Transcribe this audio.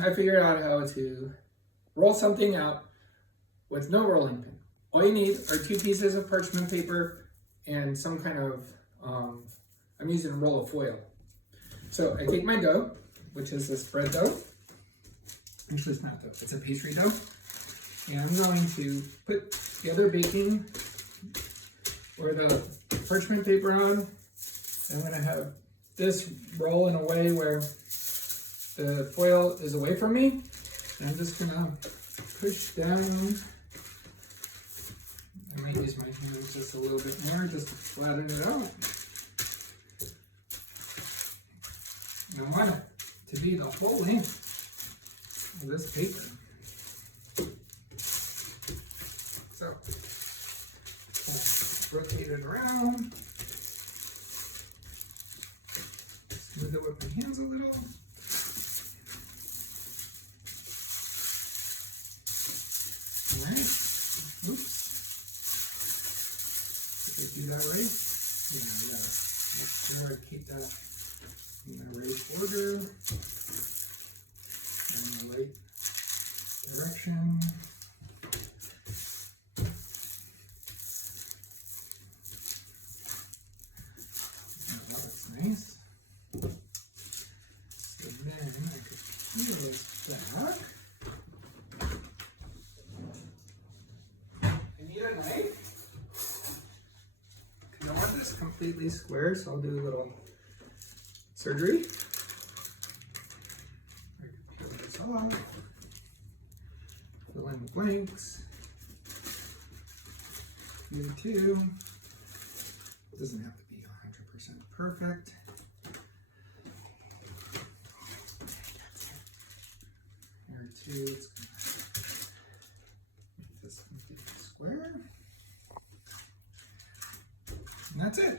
I figured out how to roll something out with no rolling pin. All you need are 2 pieces of parchment paper and some kind of, I'm using a roll of foil. So I take my dough, which is this bread dough. Actually, it's not dough, it's a pastry dough. And I'm going to put the other baking or the parchment paper on. I'm going to have this roll in a way where the foil is away from me. And I'm just going to push down. I might use my hands just a little bit more just to flatten it out. And I want it to be the whole length of this paper. So, rotate it around. Smooth it with my hands a little. Alright. Oops. Did I do that right? Yeah, I gotta make sure I keep that in the right order and the right direction. Nice. So then I could peel this back. I need a knife. Because I want this completely square, so I'll do a little surgery. I can peel this off. Fill in the blanks. You too. It doesn't have to be 100% perfect. Here too, it's going to make this completely square. And that's it.